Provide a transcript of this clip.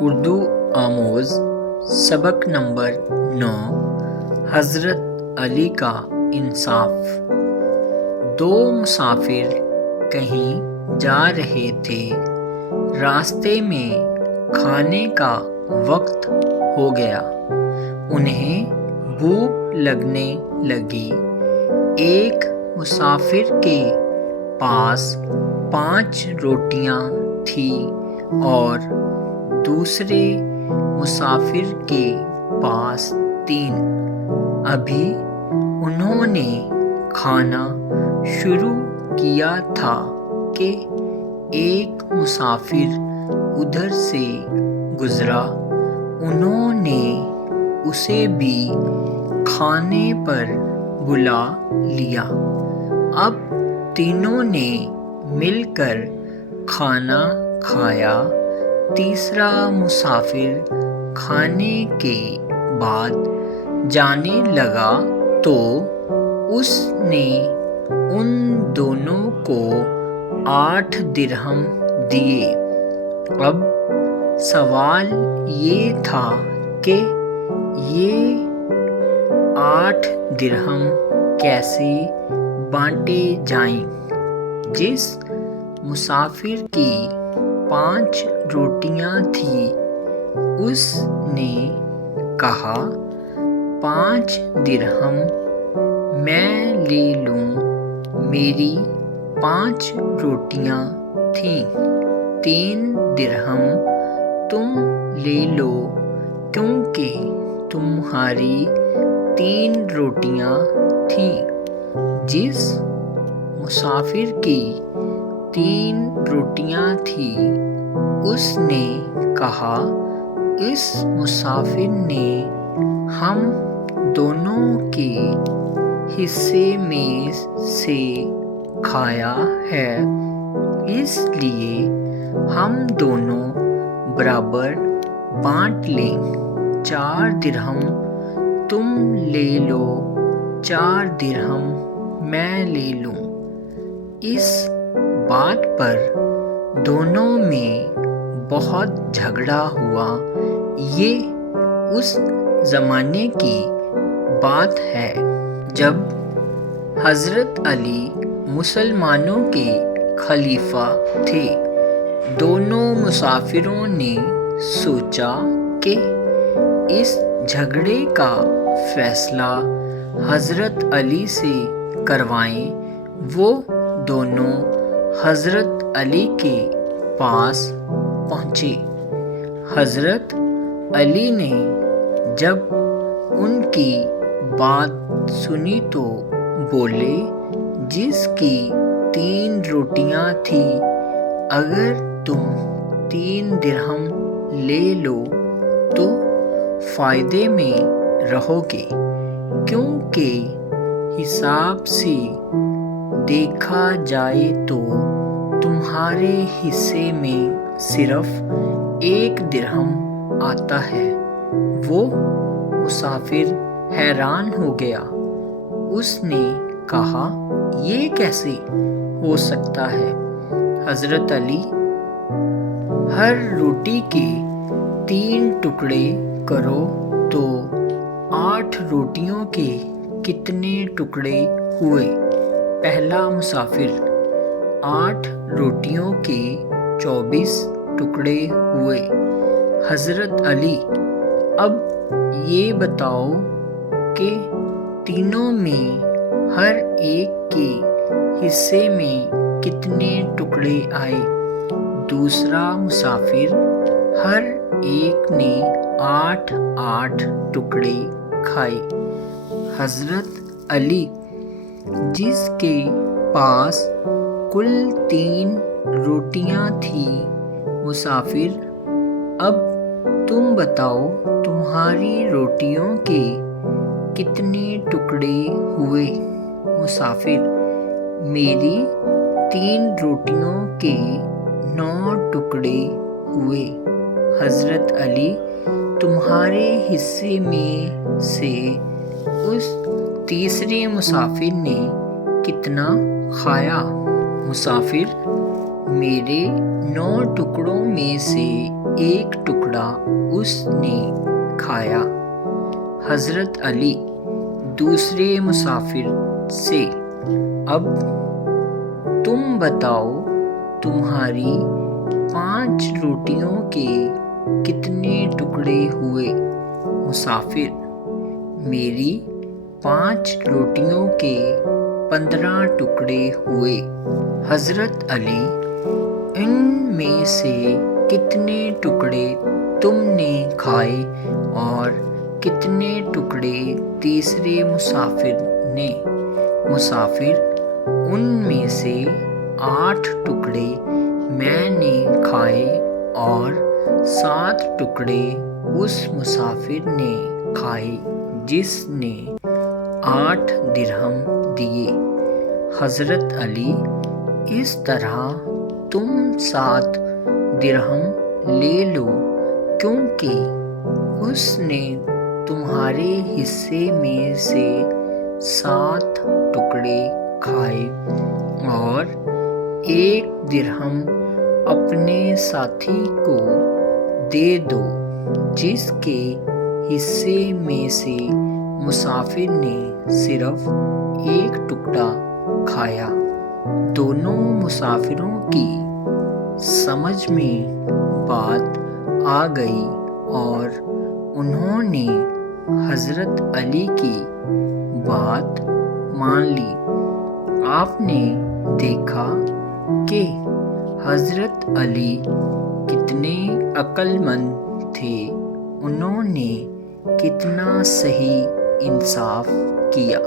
اردو آموز سبق نمبر 9 حضرت علی کا انصاف۔ دو مسافر کہیں جا رہے تھے، راستے میں کھانے کا وقت ہو گیا، انہیں بھوک لگنے لگی۔ ایک مسافر کے پاس 5 روٹیاں تھیں اور دوسرے مسافر کے پاس 3۔ ابھی انہوں نے کھانا شروع کیا تھا کہ ایک مسافر ادھر سے گزرا، انہوں نے اسے بھی کھانے پر بلا لیا۔ اب تینوں نے مل کر کھانا کھایا۔ تیسرا مسافر کھانے کے بعد جانے لگا تو اس نے ان دونوں کو 8 درہم دیے۔ اب سوال یہ تھا کہ یہ 8 درہم کیسے بانٹے جائیں؟ جس مسافر کی 5 روٹیاں تھیں اس نے کہا 5 درہم میں لے لوں، میری 5 روٹیاں تھیں۔ 3 درہم تم لے لو کیونکہ تمہاری 3 روٹیاں تھیں۔ جس مسافر کی 3 روٹیاں تھیں اس نے کہا اس مسافر نے ہم دونوں کے حصے میں سے کھایا ہے، اس لیے ہم دونوں برابر بانٹ لیں۔ 4 درہم تم لے لو، 4 درہم میں لے لوں۔ اس بات پر دونوں میں بہت جھگڑا ہوا۔ یہ اس زمانے کی بات ہے جب حضرت علی مسلمانوں کے خلیفہ تھے۔ دونوں مسافروں نے سوچا کہ اس جھگڑے کا فیصلہ حضرت علی سے کروائیں۔ وہ دونوں حضرت علی کے پاس پہنچے۔ حضرت علی نے جب ان کی بات سنی تو بولے جس کی 3 روٹیاں تھیں اگر تم 3 درہم لے لو تو فائدے میں رہو گے، کیونکہ حساب سے دیکھا جائے تو تمہارے حصے میں صرف 1 درہم آتا ہے۔ وہ مسافر حیران ہو گیا، اس نے کہا یہ کیسے ہو سکتا ہے؟ حضرت علی ہر روٹی کے 3 ٹکڑے کرو تو 8 روٹیوں کے کتنے ٹکڑے ہوئے؟ پہلا مسافر 8 روٹیوں کے 24 ٹکڑے ہوئے۔ حضرت علی اب یہ بتاؤ کہ تینوں میں ہر ایک کے حصے میں کتنے ٹکڑے آئے؟ دوسرا مسافر ہر ایک نے 8 ٹکڑے کھائے۔ حضرت علی جس کے پاس کل 3 روٹیاں تھیں، مسافر اب تم بتاؤ تمہاری روٹیوں کے کتنے ٹکڑے ہوئے؟ مسافر میری 3 روٹیوں کے 9 ٹکڑے ہوئے۔ حضرت علی تمہارے حصے میں سے اس تیسرے مسافر نے کتنا کھایا؟ مسافر میرے 9 ٹکڑوں میں سے ایک ٹکڑا اس نے کھایا۔ حضرت علی دوسرے مسافر سے، اب تم بتاؤ تمہاری 5 روٹیوں کے کتنے ٹکڑے ہوئے؟ مسافر: میری 5 روٹیوں کے 15 ٹکڑے ہوئے۔ حضرت علی: ان میں سے کتنے ٹکڑے تم نے کھائے اور کتنے ٹکڑے تیسرے مسافر نے؟ مسافر: ان میں سے 8 ٹکڑے میں نے کھائے اور 7 ٹکڑے اس مسافر نے کھائے جس نے 8 درہم دیے۔ حضرت علی: اس طرح تم 7 درہم لے لو، کیونکہ اس نے تمہارے حصے میں سے 7 ٹکڑے کھائے، اور 1 درہم اپنے ساتھی کو دے دو جس کے حصے میں سے مسافر نے صرف 1 ٹکڑا کھایا۔ دونوں مسافروں کی سمجھ میں بات آ گئی اور انہوں نے حضرت علی کی بات مان لی۔ آپ نے دیکھا کہ حضرت علی کتنے عقل مند تھے، انہوں نے کتنا صحیح انصاف کیا۔